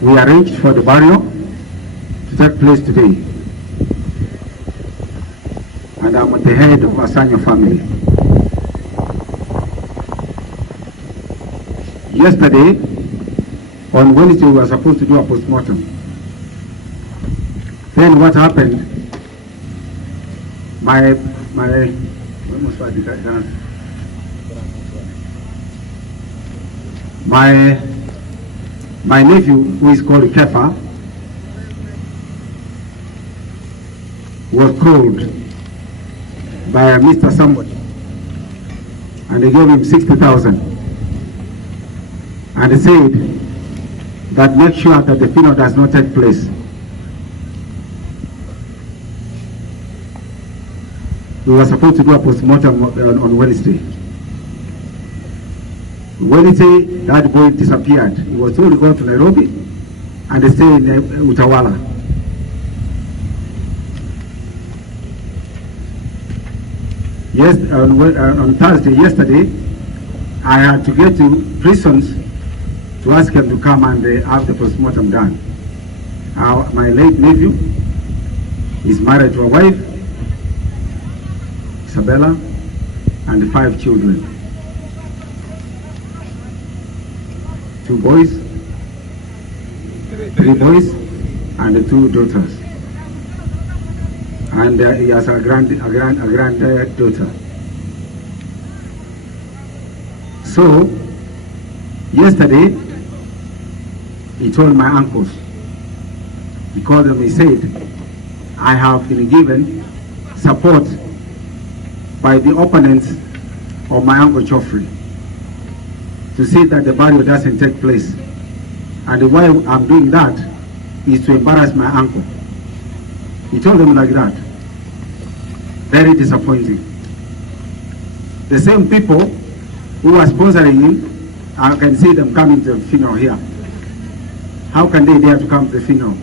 we arranged for the burial to take place today. And I'm the head of Asanyo family. Yesterday, on Wednesday, we were supposed to do a postmortem. Then what happened? My nephew, who is called Kefa, was called by Mr. Somebody, and they gave him 60,000, and they said that make sure that the funeral does not take place. We were supposed to do a postmortem on Wednesday. Wednesday, that boy disappeared. He was told to go to Nairobi and they stay in Utawala. Yes, on Thursday, yesterday, I had to get to prisons to ask them to come and have the postmortem done. My late nephew is married to a wife, Isabella, and 5 children. 2 boys, 3 boys, and 2 daughters. And he has a granddaughter. So, yesterday, he told my uncles, he called them, he said, I have been given support by the opponents of my uncle Geoffrey to see that the burial doesn't take place. And why I'm doing that is to embarrass my uncle. He told them like that. Very disappointing. The same people who are sponsoring him, I can see them coming to the funeral here. How can they dare to come to the funeral?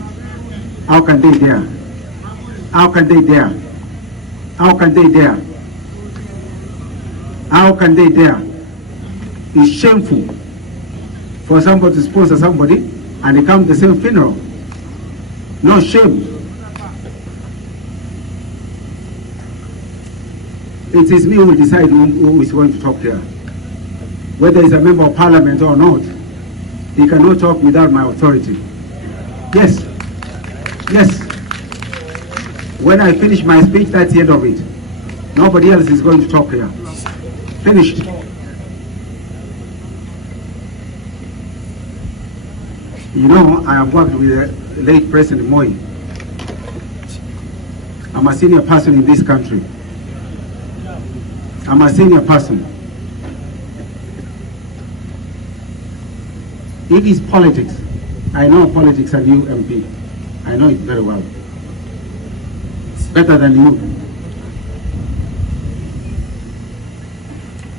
How can they dare? How can they dare? How can they dare? How can they dare? It's shameful for somebody to sponsor somebody and they come to the same funeral. No shame. It is me who will decide who is going to talk here. Whether he's a member of parliament or not, he cannot talk without my authority. Yes. Yes. When I finish my speech, that's the end of it. Nobody else is going to talk here. Finished. You know, I have worked with the late President Moi. I'm a senior person in this country. I'm a senior person. It is politics. I know politics and you MP. I know it very well. Better than you.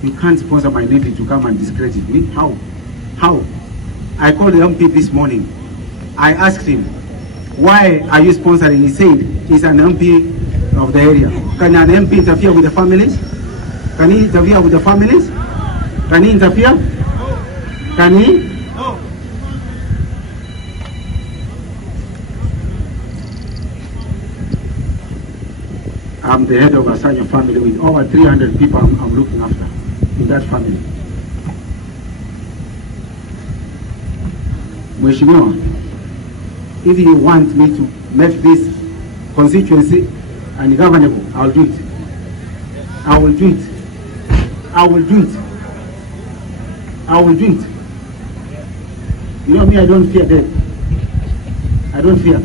You can't sponsor my nephew to come and discredit me. How? How? I called the MP this morning. I asked him, why are you sponsoring? He said, he's an MP of the area. Can an MP interfere with the families? Can he interfere with the families? Can he interfere? Can he? No. I'm the head of Asanyo family with over 300 people I'm looking after in that family. Mheshimiwa, if you want me to make this constituency ungovernable, I'll do it. I will do it. I will do it. I will do it. You know me, I don't fear death. I don't fear.